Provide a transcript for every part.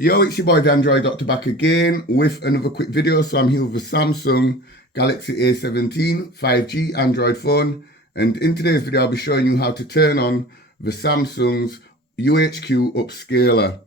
Yo, it's your boy the Android Doctor back again with another quick video. So I'm here with a Samsung Galaxy A17 5G Android phone, and in today's video I'll be showing you how to turn on the Samsung's UHQ Upscaler.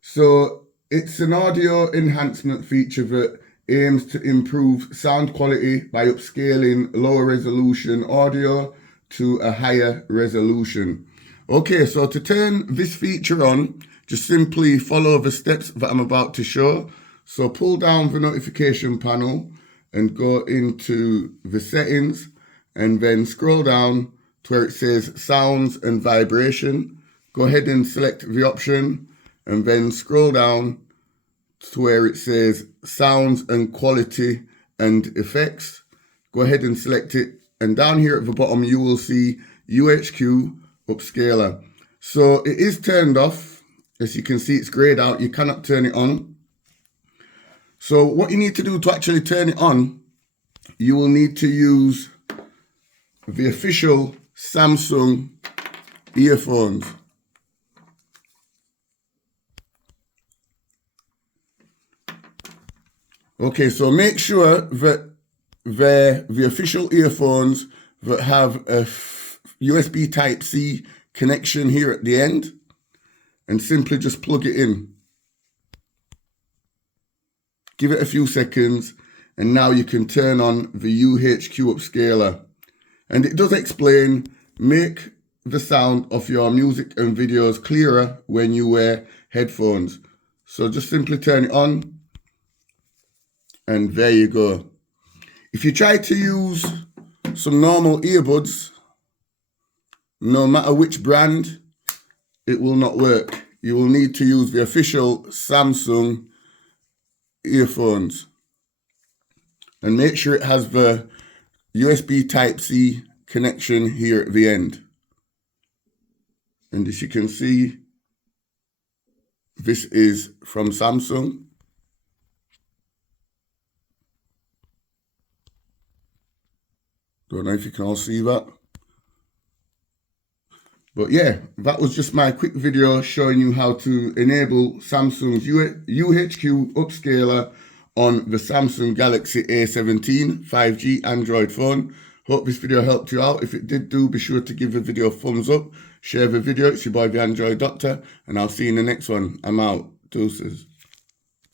So it's an audio enhancement feature that aims to improve sound quality by upscaling lower resolution audio to a higher resolution. Okay, so to turn this feature on, just simply follow the steps that I'm about to show. So pull down the notification panel and go into the settings, and then scroll down to where it says sounds and vibration. Go ahead and select the option, and then scroll down to where it says sounds and quality and effects. Go ahead and select it, and down here at the bottom you will see UHQ Upscaler. So it is turned off. As you can see, it's grayed out. You cannot turn it on. So what you need to do to actually turn it on, you will need to use the official Samsung earphones. Okay, so make sure that they're the official earphones that have a USB Type-C connection here at the end, and simply just plug it in. Give it a few seconds, and now you can turn on the UHQ Upscaler. And it does explain, make the sound of your music and videos clearer when you wear headphones. So just simply turn it on, and there you go. If you try to use some normal earbuds, no matter which brand, it will not work. You will need to use the official Samsung earphones, and make sure it has the USB Type-C connection here at the end. And as you can see, this is from Samsung. Don't know if you can all see that. But yeah, that was just my quick video showing you how to enable Samsung's UHQ Upscaler on the Samsung Galaxy A17 5G Android phone. Hope this video helped you out. If it did, be sure to give the video a thumbs up. Share the video. It's your boy the Android Doctor, and I'll see you in the next one. I'm out. Deuces.